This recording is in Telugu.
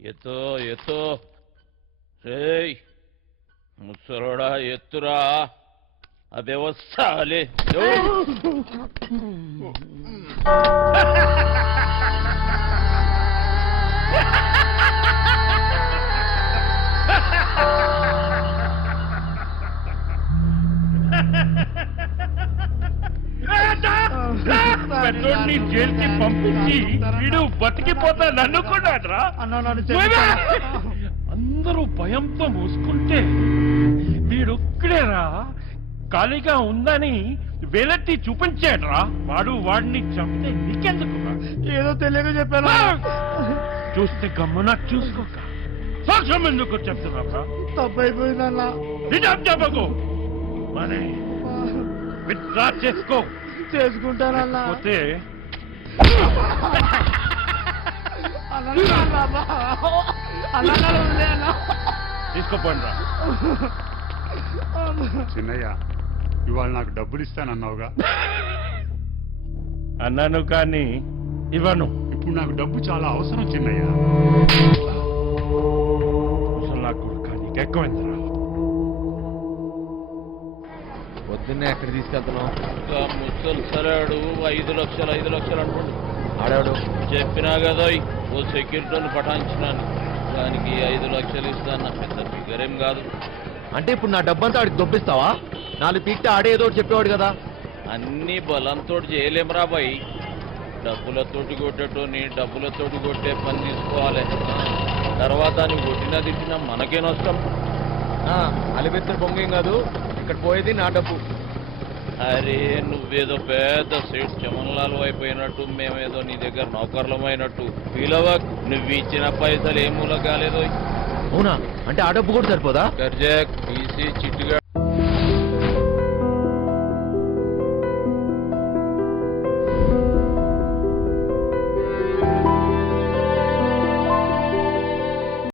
ఎత్తో ఎత్తో రేయ్ ముసలోడా ఎత్తురా ఆ వ్యవస్థ పెద్దోడిని జైలుకి పంపించి వీడు బతికిపోతా నన్నుకున్నాడ్రా. అందరూ భయంతో మూసుకుంటే వీడొక్కడేరా ఖాళీగా ఉందని వేలెత్తి చూపించాడ్రా. వాడిని చంపితే నీకెందుకు? ఏదో తెలియక చెప్పాను. చూస్తే గమ్మున చూసుకోక సాక్ష్యం ఎందుకు చెప్తున్నా? తప్పైపోయిందన్నా. నిజం చెప్పకు. మనీ విత్డ్రా చేసుకో. చేసుకుంటానన్నా. పోతే తీసుకోపోండి. చిన్నయ్య ఇవాళ నాకు డబ్బులు ఇస్తానన్నావుగా. అన్నాను కానీ ఇవ్వను. ఇప్పుడు నాకు డబ్బు చాలా అవసరం చిన్నయ్య. నాకు కానీ ఎక్కువైందిరా. పొద్దున్నే ఎక్కడ తీసుకెళ్తున్నావు? ఇంకా ముసలు సరాడు 5 లక్షలు అనుకోండి. ఆడాడు చెప్పినా కదా ఓ సెక్యూరిటీని పఠాయించినాను. దానికి 5 లక్షలు ఇస్తాను. పెద్ద ఫిగర్ ఏం కాదు. అంటే ఇప్పుడు నా డబ్బంతా ఆడికి దొబ్బిస్తావా? 4 పీక్తే ఆడేదో చెప్పేవాడు కదా. అన్ని బలంతో చేయలేమరా బాయ్. డబ్బులతోటి కొట్టేటోని డబ్బులతోటి కొట్టే పని తీసుకోవాలి. తర్వాత నువ్వు కొట్టినా తిట్టినా మనకే నష్టం. అలిపెత్తిన పొంగేం కాదు, ఇక్కడ పోయేది నా డబ్బు. అరే నువ్వేదో పెద్ద సేట్ చమన్లాలు అయిపోయినట్టు, మేమేదో నీ దగ్గర నౌకర్లమైనట్టు పిలవ. నువ్వు ఇచ్చిన పైసలు ఏ మూల కాలేదో. అవునా? అంటే ఆ డబ్బు కూడా సరిపోదా? గర్జాక్ టీసీ చిట్టుగా